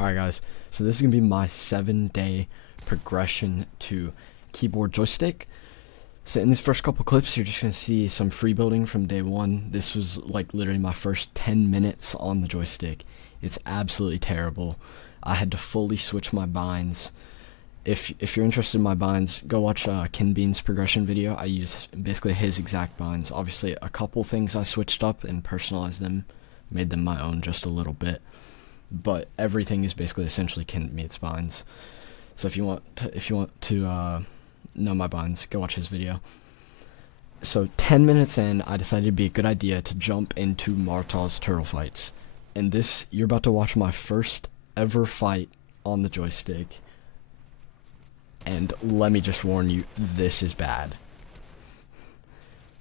Alright guys, so this is going to be my 7-day progression to Keyboard Joystick. So in these first couple clips, you're just going to see some free building from day 1. This was like literally my first 10 minutes on the joystick. It's absolutely terrible. I had to fully switch my binds. If you're interested in my binds, go watch Ken Bean's progression video. I use basically his exact binds. Obviously a couple things I switched up and personalized them, made them my own just a little bit. But everything is basically essentially Ken Bean's binds. So if you want to know my binds, go watch his video. So 10 minutes in, I decided it'd be a good idea to jump into Martha's turtle fights. And this, you're about to watch my first ever fight on the joystick. And let me just warn you, this is bad.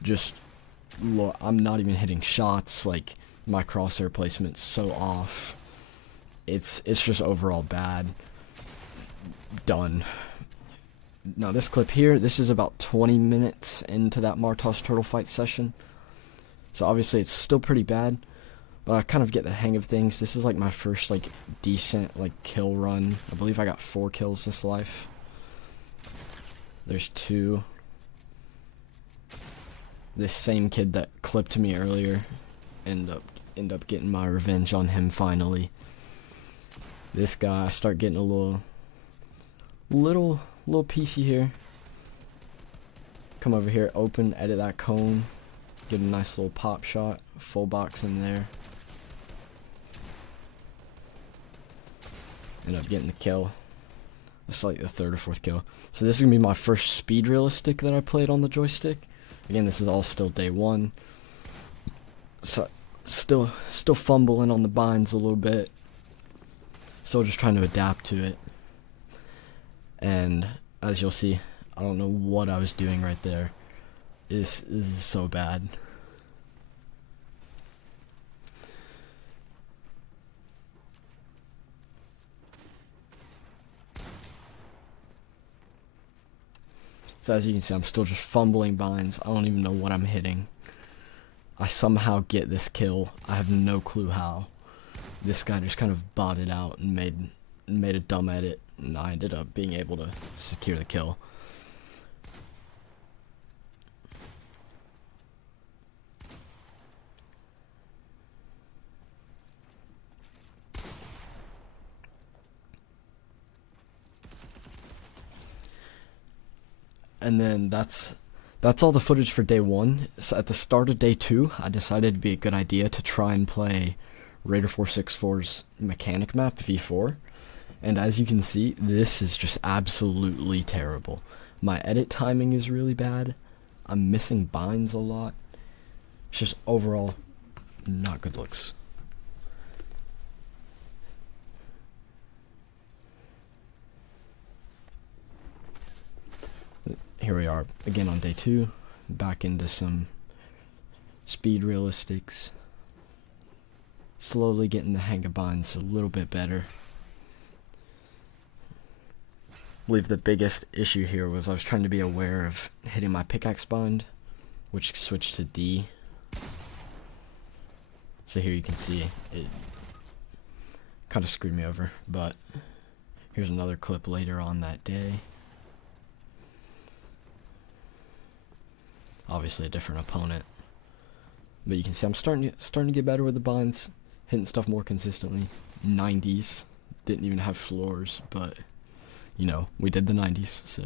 Just look, I'm not even hitting shots. Like, my crosshair placement's so off. It's just overall bad. Done. Now this clip here, this is about 20 minutes into that Martha's turtle fight session. So obviously it's still pretty bad, but I kind of get the hang of things. This is like my first like decent like kill run. I believe I got 4 kills this life. There's 2. This same kid that clipped me earlier end up getting my revenge on him finally. This guy, I start getting a little piecey here. Come over here, open, edit that cone, get a nice little pop shot, full box in there. End up getting the kill. It's like the 3rd or 4th kill. So this is gonna be my first speed realistic that I played on the joystick. Again, this is all still day 1. So still fumbling on the binds a little bit. Still just trying to adapt to it. And as you'll see, I don't know what I was doing right there. This is so bad. So as you can see, I'm still just fumbling binds. I don't even know what I'm hitting. I somehow get this kill. I have no clue how. This guy just kind of botted out and made a dumb edit, and I ended up being able to secure the kill. And then that's all the footage for day 1. So at the start of day 2, I decided it'd be a good idea to try and play Raider 464's mechanic map V4. And as you can see, this is just absolutely terrible. My edit timing is really bad. I'm missing binds a lot. It's just overall not good looks. Here we are again on day 2, back into some speed realistics. Slowly getting the hang of binds a little bit better. I believe the biggest issue here was I was trying to be aware of hitting my pickaxe bind, which switched to D. So here you can see it kind of screwed me over, but here's another clip later on that day. Obviously a different opponent, but you can see I'm starting to get better with the binds, hitting stuff more consistently. 90s, didn't even have floors, but you know, we did the 90s, so.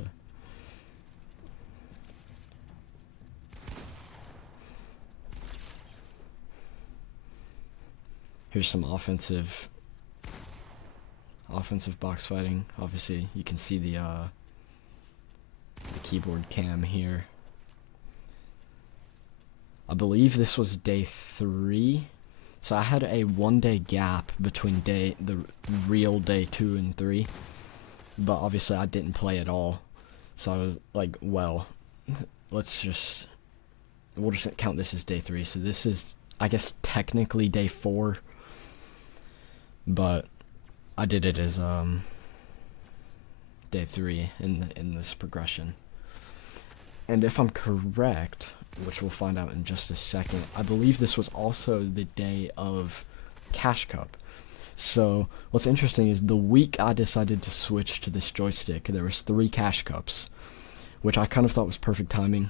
Here's some offensive box fighting. Obviously, you can see the keyboard cam here. I believe this was day 3. So I had a 1-day gap between the real day 2 and 3. But obviously I didn't play at all. So I was like, well, we'll just count this as day 3. So this is, I guess, technically day 4. But I did it as day 3 in this progression. And if I'm correct, which we'll find out in just a second, I believe this was also the day of Cash Cup. So what's interesting is the week I decided to switch to this joystick, there was 3 cash cups, which I kind of thought was perfect timing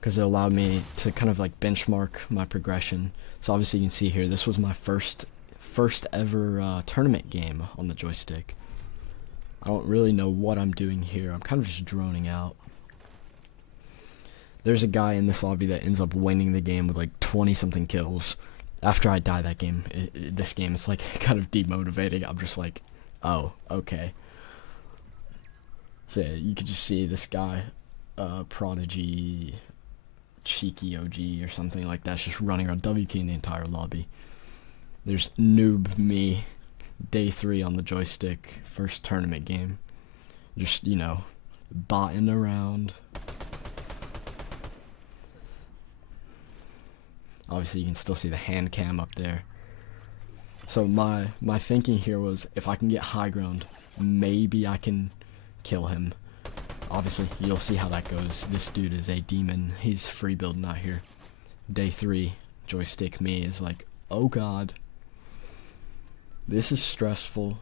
because it allowed me to kind of like benchmark my progression. So obviously you can see here, this was my first ever tournament game on the joystick. I don't really know what I'm doing here. I'm kind of just droning out. There's a guy in this lobby that ends up winning the game with like 20 something kills. After I die that game, this game, it's like kind of demotivating. I'm just like, oh, okay. So yeah, you could just see this guy, Prodigy, Cheeky OG or something like that, just running around W keying the entire lobby. There's noob me, day 3 on the joystick, first tournament game. Just, you know, botting around. Obviously you can still see the hand cam up there. So my thinking here was, if I can get high ground, maybe I can kill him. Obviously you'll see how that goes. This dude is a demon. He's free building out here. Day 3, joystick me is like, oh god, this is stressful.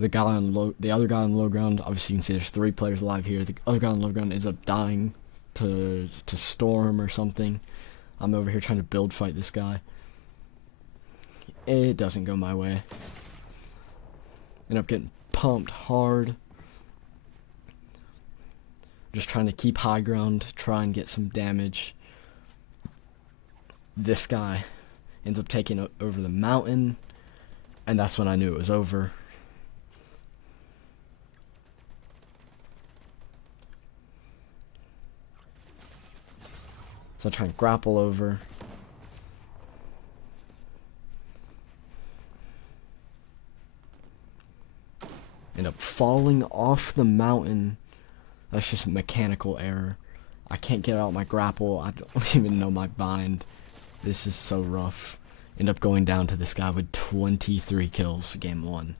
The other guy on low ground, obviously you can see there's 3 players alive here. The other guy on low ground ends up dying to storm or something. I'm over here trying to build fight this guy. It doesn't go my way. End up getting pumped hard. Just trying to keep high ground, try and get some damage. This guy ends up taking over the mountain, and that's when I knew it was over. So I try and grapple over. End up falling off the mountain. That's just mechanical error. I can't get out my grapple. I don't even know my bind. This is so rough. End up going down to this guy with 23 kills, game 1.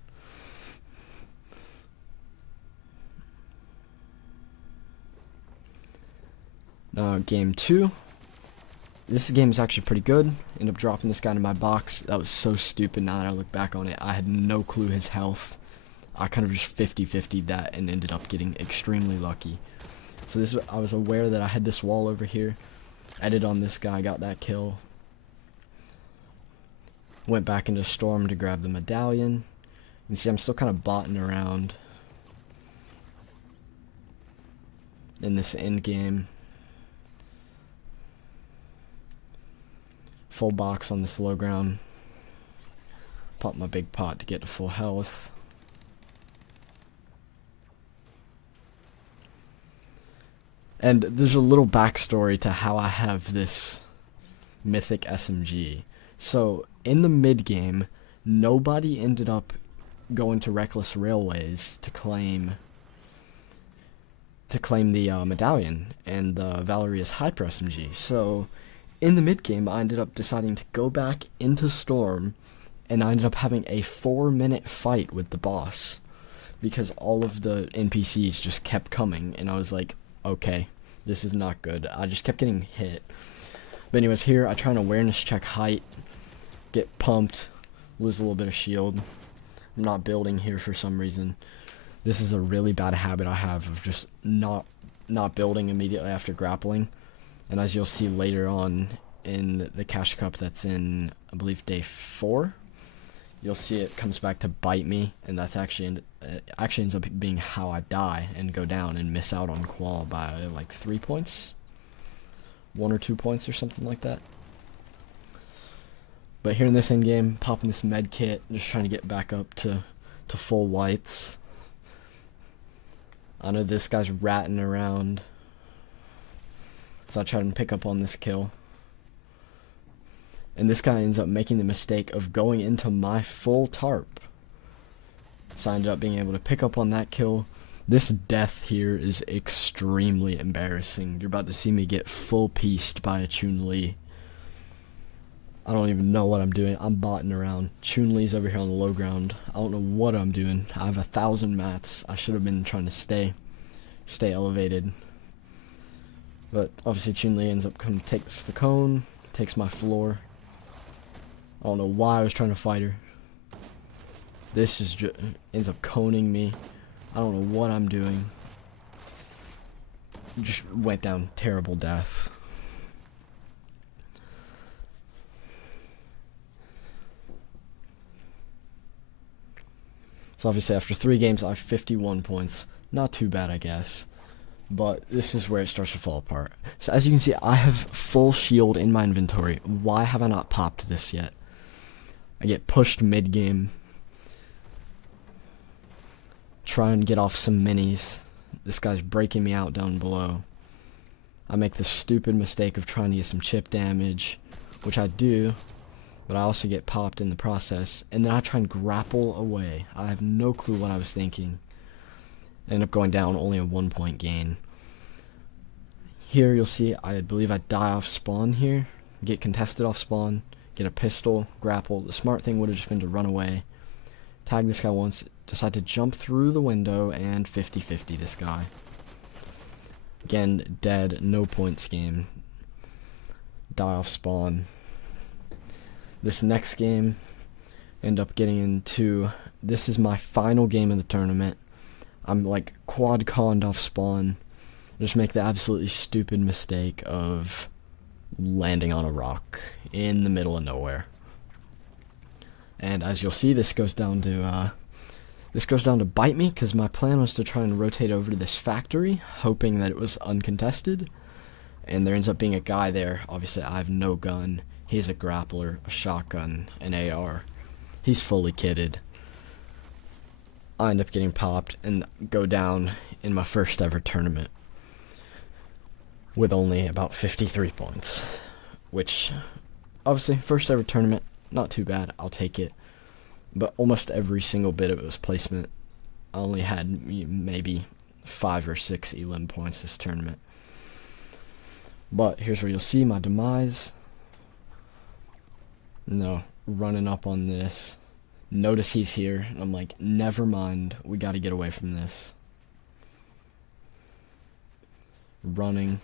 Game 2. This game is actually pretty good. End up dropping this guy into my box. That was so stupid now that I look back on it. I had no clue his health. I kind of just 50-50'd that and ended up getting extremely lucky. So I was aware that I had this wall over here. Edited on this guy, got that kill. Went back into Storm to grab the medallion. You can see I'm still kind of botting around in this end game. Full box on this low ground. Pop my big pot to get to full health. And there's a little backstory to how I have this mythic SMG. So in the mid game, nobody ended up going to Reckless Railways to claim the medallion and the Valeria's Hyper SMG. So in the mid game, I ended up deciding to go back into Storm, and I ended up having a 4-minute fight with the boss because all of the NPCs just kept coming, and I was like, okay, this is not good. I just kept getting hit. But anyways, here I try an awareness check height, get pumped, lose a little bit of shield. I'm not building here for some reason. This is a really bad habit I have of just not building immediately after grappling. And as you'll see later on in the cash cup that's in, I believe, day 4, you'll see it comes back to bite me, and that's actually ends up being how I die and go down and miss out on qual by like 3 points, 1 or 2 points or something like that. But here in this end game, popping this med kit, just trying to get back up to full whites. I know this guy's ratting around, so I try to pick up on this kill. And this guy ends up making the mistake of going into my full tarp. So I ended up being able to pick up on that kill. This death here is extremely embarrassing. You're about to see me get full pieced by a Chun-Li. I don't even know what I'm doing. I'm botting around. Chun-Li's over here on the low ground. I don't know what I'm doing. I have 1,000 mats. I should have been trying to stay elevated. But obviously Chun-Li ends up takes the cone, takes my floor. I don't know why I was trying to fight her. This is ends up coning me. I don't know what I'm doing. Just went down terrible death. So obviously after 3 games I have 51 points. Not too bad, I guess. But this is where it starts to fall apart. So as you can see, I have full shield in my inventory. Why have I not popped this yet? I get pushed mid-game. Try and get off some minis. This guy's breaking me out down below. I make the stupid mistake of trying to get some chip damage, which I do, but I also get popped in the process. And then I try and grapple away. I have no clue what I was thinking. End up going down, only a 1 point gain. Here you'll see, I believe I die off spawn here, get contested off spawn, get a pistol, grapple. The smart thing would have just been to run away, tag this guy once, decide to jump through the window, and 50-50 this guy. Again, dead, no points game. Die off spawn. This next game, end up getting into, this is my final game of the tournament. I'm like quad conned off spawn. Just make the absolutely stupid mistake of landing on a rock in the middle of nowhere. And as you'll see, this goes down to bite me, because my plan was to try and rotate over to this factory, hoping that it was uncontested. And there ends up being a guy there. Obviously, I have no gun. He's a grappler, a shotgun, an AR. He's fully kitted. I end up getting popped and go down in my first ever tournament with only about 53 points, which obviously first ever tournament, not too bad, I'll take it, but almost every single bit of it was placement. I only had maybe 5 or 6 elim points this tournament. But here's where you'll see my demise. No, running up on this. Notice he's here, and I'm like, never mind, we gotta get away from this. Running.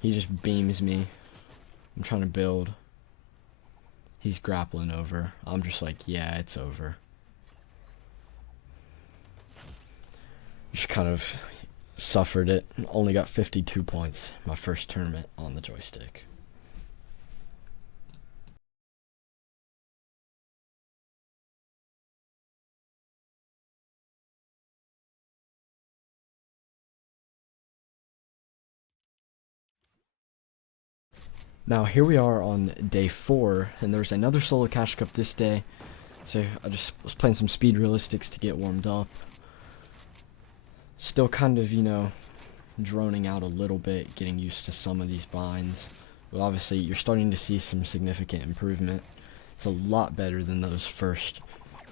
He just beams me. I'm trying to build. He's grappling over. I'm just like, yeah, it's over. Just kind of suffered it. Only got 52 points. My first tournament on the joystick. Now here we are on day 4, and there's another solo cash cup this day. So I just was playing some speed realistics to get warmed up. Still kind of, you know, droning out a little bit, getting used to some of these binds. But obviously you're starting to see some significant improvement. It's a lot better than those first,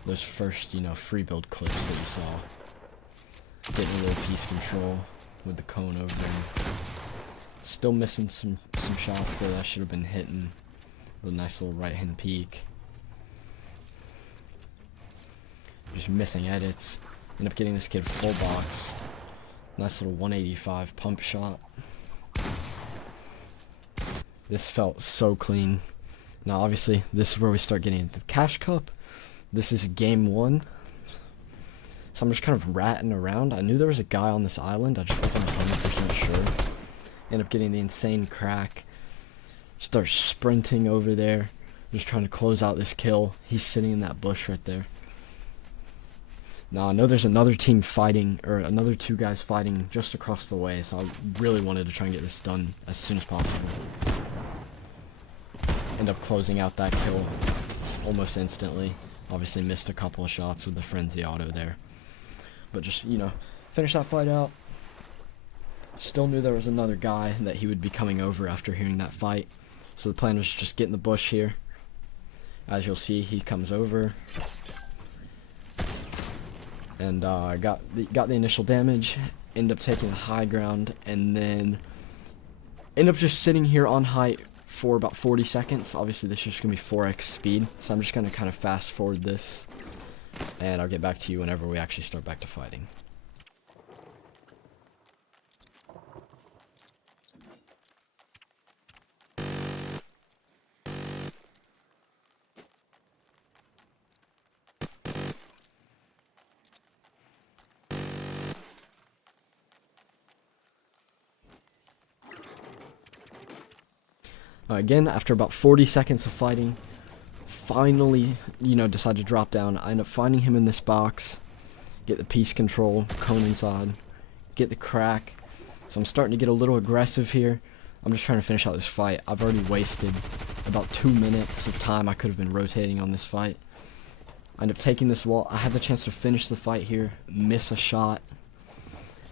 you know, free build clips that you saw. Getting a little piece control with the cone over him. Still missing some shots that I should have been hitting with a nice little right hand peek. Just missing edits. End up getting this kid full box. Nice little 185 pump shot. This felt so clean. Now obviously this is where we start getting into the cash cup. This is game 1. So I'm just kind of ratting around. I knew there was a guy on this island, I just wasn't 100% sure. End up getting the insane crack. Start sprinting over there. Just trying to close out this kill. He's sitting in that bush right there. Now I know there's another team fighting, or another 2 guys fighting just across the way, so I really wanted to try and get this done as soon as possible. End up closing out that kill almost instantly. Obviously missed a couple of shots with the frenzy auto there. But just, you know, finish that fight out. Still knew there was another guy that he would be coming over after hearing that fight. So the plan was just get in the bush here. As you'll see, he comes over. And got the initial damage. End up taking the high ground. And then end up just sitting here on height for about 40 seconds. Obviously this is just going to be 4x speed. So I'm just going to kind of fast forward this. And I'll get back to you whenever we actually start back to fighting. Again, after about 40 seconds of fighting, finally, decide to drop down. I end up finding him in this box, get the piece control, cone inside, get the crack. So I'm starting to get a little aggressive here. I'm just trying to finish out this fight. I've already wasted about 2 minutes of time I could have been rotating on this fight. I end up taking this wall. I had the chance to finish the fight here, miss a shot.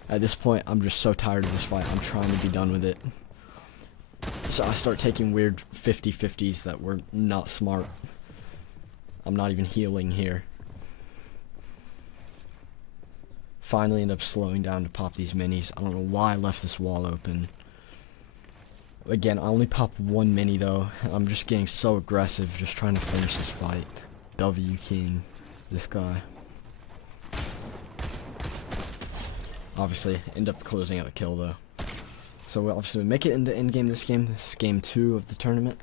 At this point, I'm just so tired of this fight. I'm trying to be done with it. So I start taking weird 50-50s that were not smart. I'm not even healing here. Finally end up slowing down to pop these minis. I don't know why I left this wall open. Again, I only popped one mini though. I'm just getting so aggressive, just trying to finish this fight. W King, this guy. Obviously, end up closing out the kill though. So we'll obviously make it into endgame this game. This is game 2 of the tournament.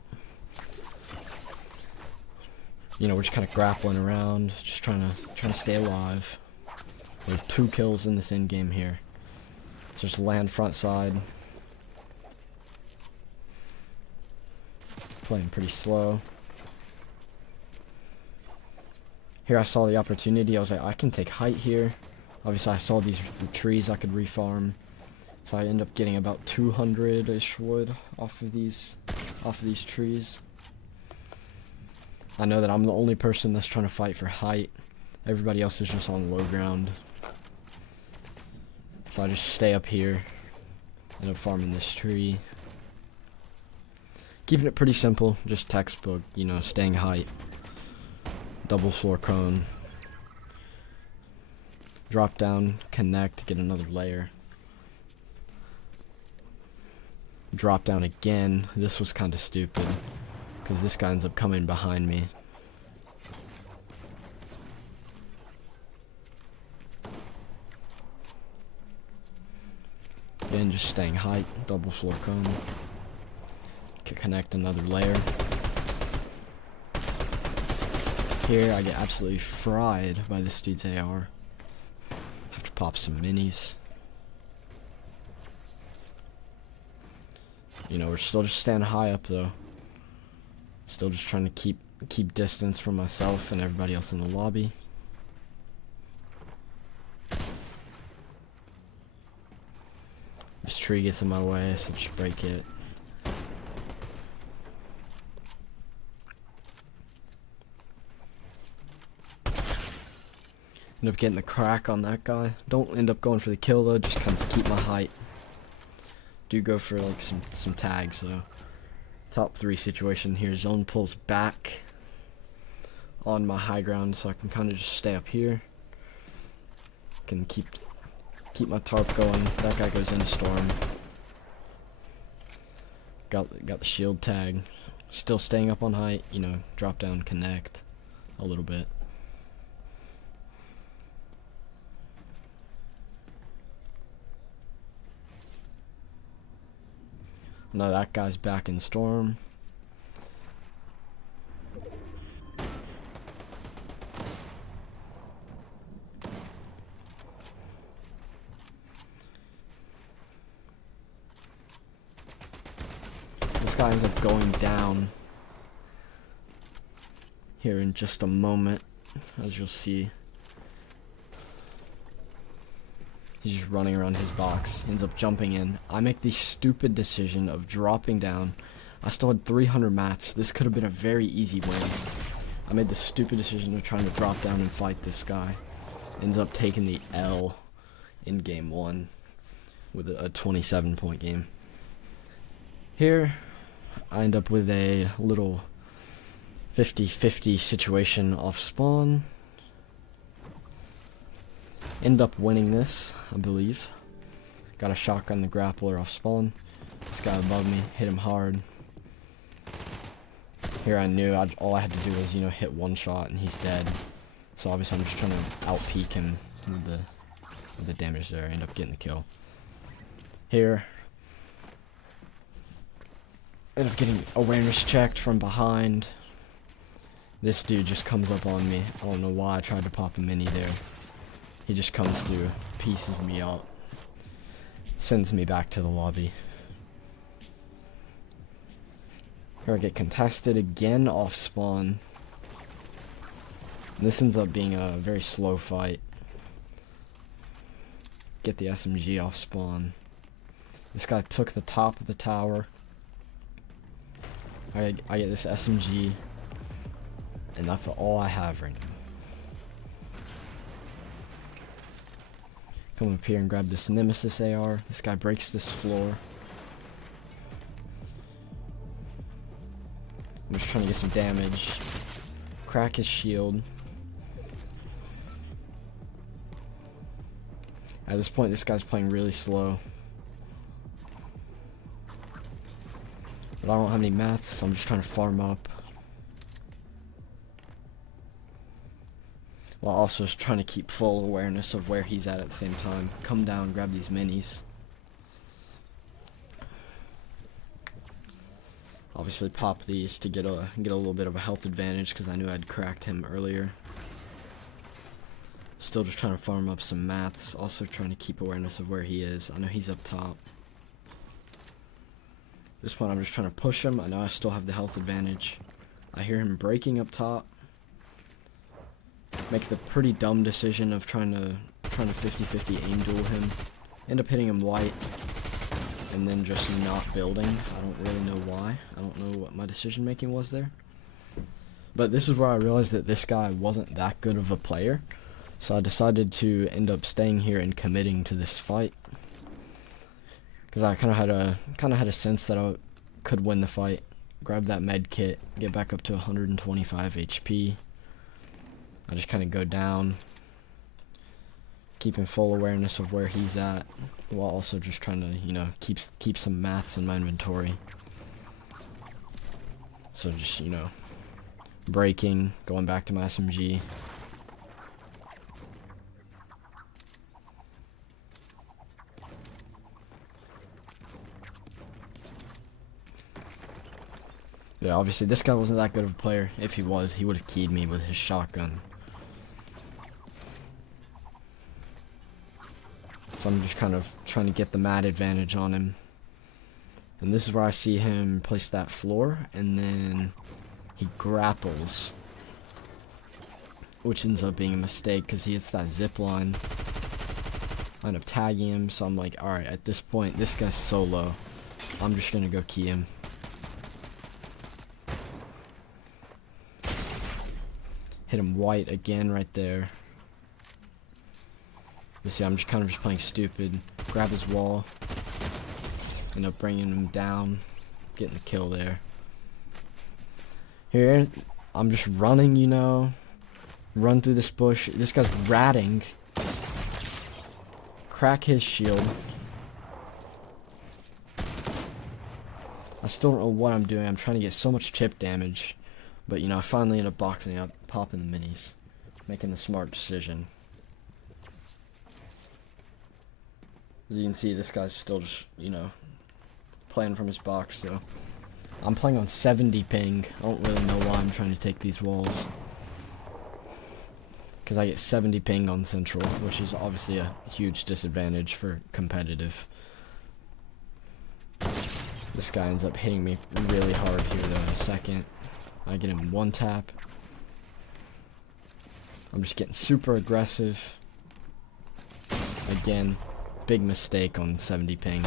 We're just kind of grappling around, just trying to stay alive. We have 2 kills in this endgame here. Just land front side. Playing pretty slow. Here I saw the opportunity. I was like, I can take height here. Obviously, I saw these trees I could refarm. So I end up getting about 200-ish wood off of these trees. I know that I'm the only person that's trying to fight for height. Everybody else is just on low ground. So I just stay up here. End up farming this tree. Keeping it pretty simple, just textbook, staying height. Double floor cone. Drop down, connect, get another layer. Drop down again. This was kind of stupid because this guy ends up coming behind me. Again, just staying height, double floor cone. Connect another layer. Here I get absolutely fried by this dude's AR. Have to pop some minis. We're still just staying high up though. Still just trying to keep distance from myself and everybody else in the lobby. This tree gets in my way, so just break it. End up getting the crack on that guy. Don't end up going for the kill though, just kind of keep my height. Do go for like some tags though. Top 3 situation here. Zone pulls back on my high ground, so I can kind of just stay up here. Can keep my tarp going. That guy goes into storm. Got the shield tag. Still staying up on height. Drop down, connect a little bit. No, that guy's back in storm. This guy ends up going down here in just a moment, as you'll see. He's just running around his box, ends up jumping in. I make the stupid decision of dropping down. I still had 300 mats. This could have been a very easy win. I made the stupid decision of trying to drop down and fight this guy. Ends up taking the L in game 1 with a 27-point game. Here, I end up with a little 50-50 situation off spawn. End up winning this, I believe. Got a shotgun the grappler off spawn. This guy above me, hit him hard. Here I knew all I had to do was, hit one shot and he's dead. So obviously I'm just trying to out-peek him with the damage there. I end up getting the kill. Here, end up getting awareness checked from behind. This dude just comes up on me. I don't know why I tried to pop a mini there. He just comes through, pieces me out, sends me back to the lobby. Here I get contested again off spawn. And this ends up being a very slow fight. Get the SMG off spawn. This guy took the top of the tower. I get this SMG. And that's all I have right now. Come up here and grab this Nemesis AR. This guy breaks this floor. I'm just trying to get some damage. Crack his shield. At this point, this guy's playing really slow. But I don't have any mats, so I'm just trying to farm up. While also just trying to keep full awareness of where he's at the same time. Come down, grab these minis. Obviously pop these to get a little bit of a health advantage because I knew I'd cracked him earlier. Still just trying to farm up some mats. Also trying to keep awareness of where he is. I know he's up top. At this point I'm just trying to push him. I know I still have the health advantage. I hear him breaking up top. Make the pretty dumb decision of trying to 50-50 aim duel him. End up hitting him white. And then just not building. I don't really know why. I don't know what my decision making was there. But this is where I realized that this guy wasn't that good of a player. So I decided to end up staying here and committing to this fight. Because I kind of had a sense that I could win the fight. Grab that med kit, get back up to 125 HP. I just kind of go down, keeping full awareness of where he's at, while also just trying to, you know, keep some mats in my inventory. So just, you know, breaking, going back to my SMG. Yeah, obviously this guy wasn't that good of a player. If he was, he would have keyed me with his shotgun. So I'm just kind of trying to get the mat advantage on him. And this is where I see him place that floor, and then he grapples. Which ends up being a mistake because he hits that zip line. I end up tagging him, so I'm like, alright, at this point, this guy's so low. I'm just gonna go key him. Hit him white again right there. You see, I'm just kind of playing stupid. Grab his wall. End up bringing him down. Getting the kill there. Here, I'm just running, you know. Run through this bush. This guy's ratting. Crack his shield. I still don't know what I'm doing. I'm trying to get so much chip damage. But, you know, I finally end up boxing up, popping the minis. Making the smart decision. As you can see, this guy's still just, you know, playing from his box, so. I'm playing on 70 ping. I don't really know why I'm trying to take these walls. Because I get 70 ping on Central, which is obviously a huge disadvantage for competitive. This guy ends up hitting me really hard here, though, in a second. I get him one tap. I'm just getting super aggressive. Again. Big mistake on 70 ping.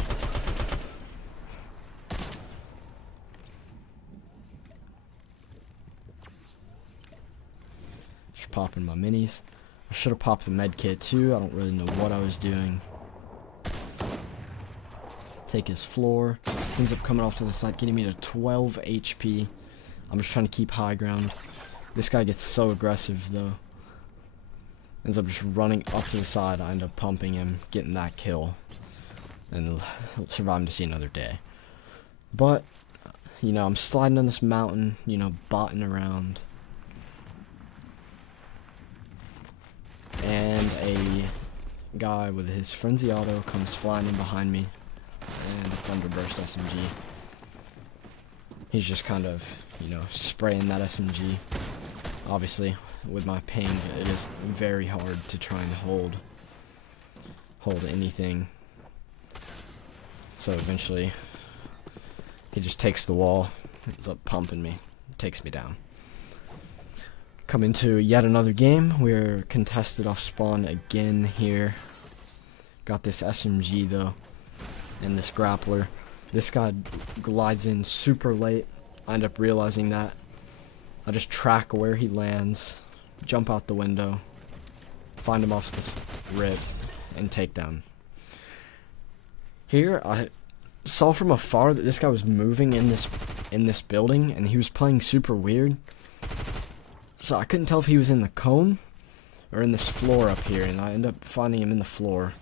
Just popping my minis. I should have popped the med kit too. I don't really know what I was doing. Take his floor. Ends up coming off to the side, getting me to 12 HP. I'm just trying to keep high ground. This guy gets so aggressive though. Ends up just running up to the side. I end up pumping him, getting that kill, and surviving to see another day. But, you know, I'm sliding on this mountain, you know, botting around. And a guy with his frenzy auto comes flying in behind me, and a Thunderburst SMG. He's just kind of, you know, spraying that SMG. Obviously, with my ping, it is very hard to try and hold anything. So eventually, he just takes the wall. ends up pumping me, takes me down. Coming to yet another game. We're contested off spawn again here. Got this SMG though, and this grappler. This guy glides in super late. I end up realizing that. I just track where he lands, jump out the window, find him off this rip, and take down. Here, I saw from afar that this guy was moving in this building, and he was playing super weird. So I couldn't tell if he was in the cone or in this floor up here, and I end up finding him in the floor.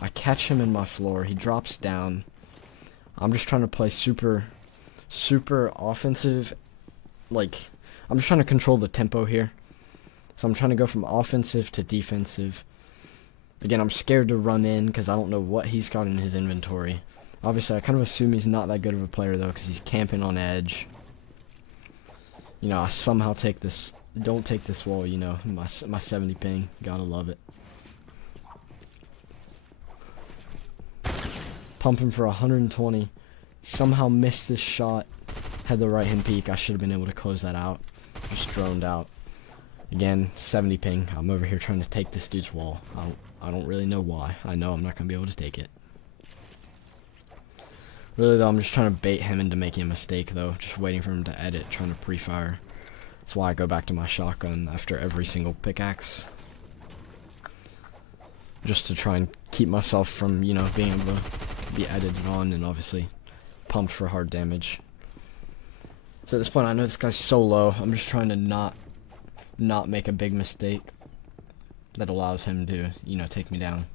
I catch him in my floor. He drops down. I'm just trying to play super offensive. Like, I'm just trying to control the tempo here. So I'm trying to go from offensive to defensive. Again, I'm scared to run in because I don't know what he's got in his inventory. Obviously, I kind of assume he's not that good of a player, though, because he's camping on edge. You know, I somehow don't take this wall, you know, my 70 ping. Gotta love it. Pumping for 120. Somehow missed this shot. Had the right hand peek. I should have been able to close that out. Just droned out. Again, 70 ping. I'm over here trying to take this dude's wall. I don't really know why. I know I'm not going to be able to take it. Really, though, I'm just trying to bait him into making a mistake, though. Just waiting for him to edit, trying to pre-fire. That's why I go back to my shotgun after every single pickaxe. Just to try and keep myself from, you know, being able to be edited on and obviously pumped for hard damage. So at this point, I know this guy's so low. I'm just trying to not make a big mistake that allows him to, you know, take me down.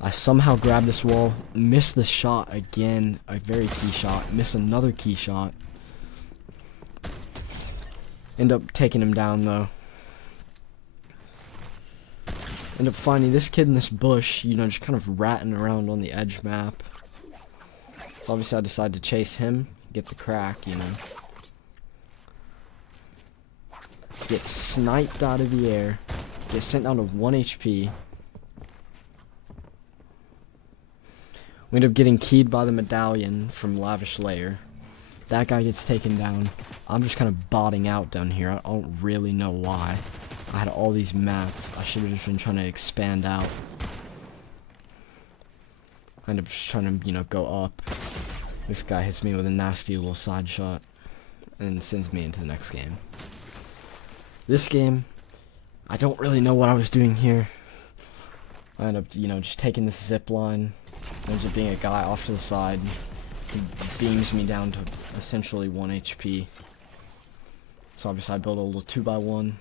I somehow grab this wall, miss the shot again, a very key shot, miss another key shot. End up taking him down though. End up finding this kid in this bush, you know, just kind of ratting around on the edge map. So obviously I decide to chase him, get the crack, you know. Get sniped out of the air, get sent down to 1 HP. We end up getting keyed by the medallion from Lavish Layer. That guy gets taken down. I'm just kind of botting out down here. I don't really know why. I had all these mats. I should have just been trying to expand out. I end up just trying to, you know, go up. This guy hits me with a nasty little side shot and sends me into the next game. This game, I don't really know what I was doing here. I end up, you know, just taking this zip line. There's just being a guy off to the side. He beams me down to essentially 1 HP. So obviously I build a little 2x1.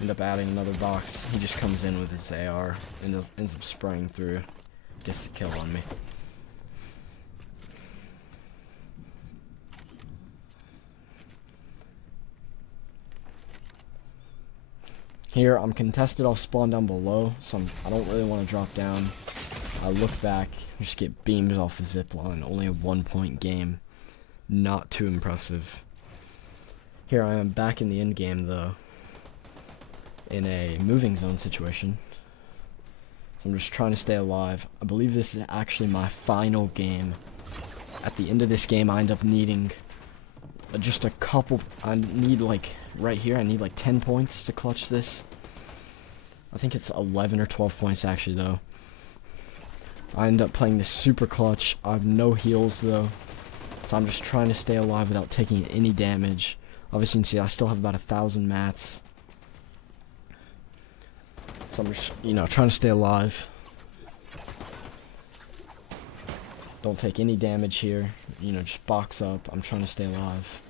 End up adding another box. He just comes in with his AR and ends up spraying through. Gets the kill on me. Here, I'm contested off spawn down below, so I don't really want to drop down. I look back, just get beamed off the zip line. Only a 1-point game. Not too impressive. Here I am back in the end game, though. In a moving zone situation. So I'm just trying to stay alive. I believe this is actually my final game. At the end of this game, I end up needing just a couple. I need, like, right here, I need like 10 points to clutch this. I think it's 11 or 12 points actually, though. I end up playing this super clutch. I have no heals, though. So I'm just trying to stay alive without taking any damage. Obviously, you can see I still have about 1,000 mats. So I'm just, you know, trying to stay alive. Don't take any damage here. You know, just box up. I'm trying to stay alive.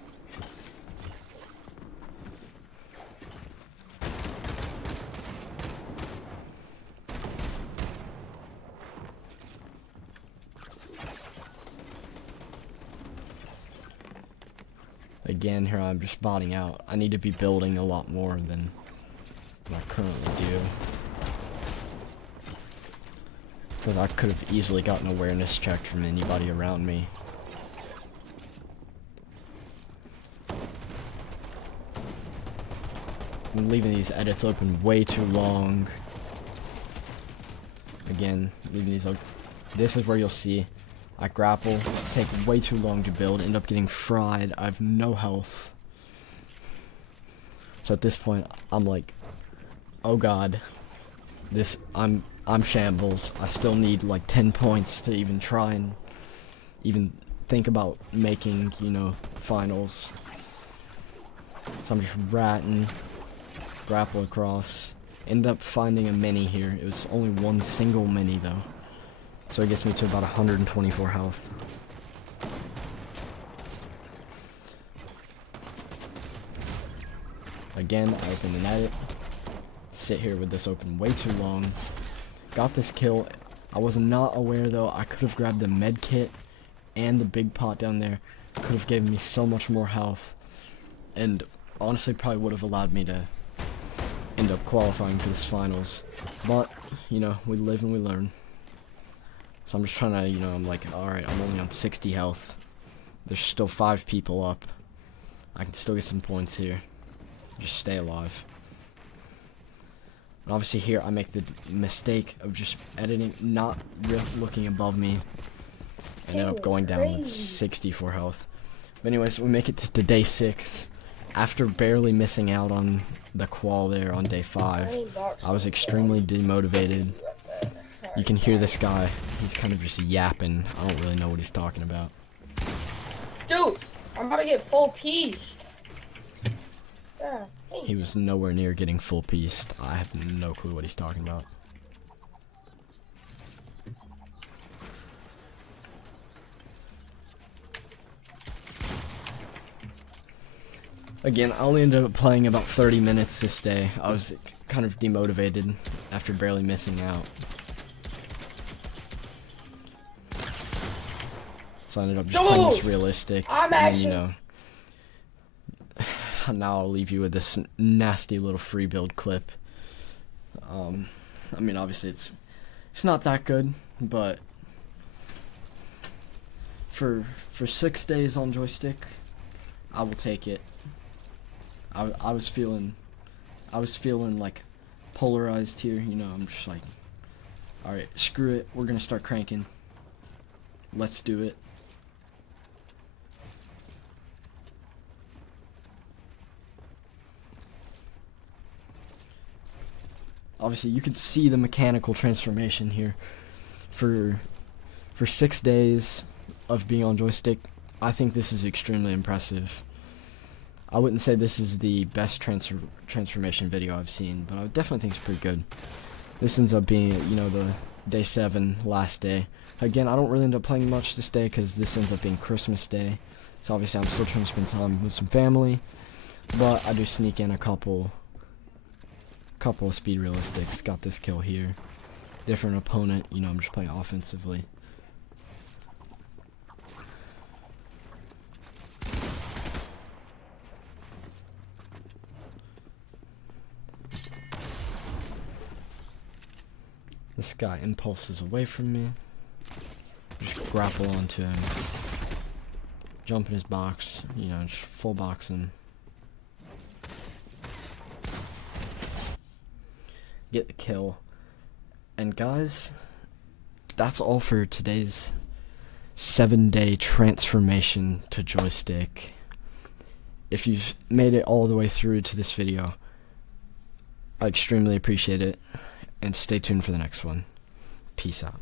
Again, here I'm just botting out. I need to be building a lot more than I currently do. Because I could have easily gotten awareness checked from anybody around me. I'm leaving these edits open way too long. Again, leaving these open. This is where you'll see I grapple, take way too long to build, end up getting fried. I have no health. So at this point, I'm like, oh god, I'm shambles. I still need like 10 points to even try and even think about making, you know, finals. So I'm just ratting, grapple across, end up finding a mini here. It was only one single mini though. So it gets me to about 124 health. Again, I open an edit. Sit here with this open way too long. Got this kill. I was not aware though, I could have grabbed the med kit and the big pot down there. Could have given me so much more health. And honestly probably would have allowed me to end up qualifying for this finals. But, you know, we live and we learn. So I'm just trying to, you know, I'm like, alright, I'm only on 60 health. There's still 5 people up. I can still get some points here. Just stay alive. And obviously here I make the mistake of just editing, not looking above me. And end up going down with 64 health. But anyways, we make it to day 6. After barely missing out on the qual there on day 5, I was extremely demotivated. You can hear this guy, he's kind of just yapping. I don't really know what he's talking about. Dude, I'm about to get full pieced. Yeah, He was nowhere near getting full pieced. I have no clue what he's talking about. Again, I only ended up playing about 30 minutes this day. I was kind of demotivated after barely missing out. So I ended up just playing this realistic. I'm and then, you know, now I'll leave you with this nasty little free build clip. I mean, obviously it's not that good, but for 6 days on joystick, I will take it. I was feeling like polarized here, you know. I'm just like, alright, screw it, we're gonna start cranking. Let's do it. Obviously, you can see the mechanical transformation here. For 6 days of being on joystick, I think this is extremely impressive. I wouldn't say this is the best transformation video I've seen, but I definitely think it's pretty good. This ends up being, you know, the day 7, last day. Again, I don't really end up playing much this day because this ends up being Christmas Day. So obviously I'm still trying to spend time with some family, but I do sneak in a couple of speed realistics. Got this kill here. Different opponent, you know, I'm just playing offensively. This guy impulses away from me. Just grapple onto him. Jump in his box, you know, just full box him. Get the kill. And guys, that's all for today's 7-day transformation to joystick. If you've made it all the way through to this video, I extremely appreciate it. And stay tuned for the next one. Peace out.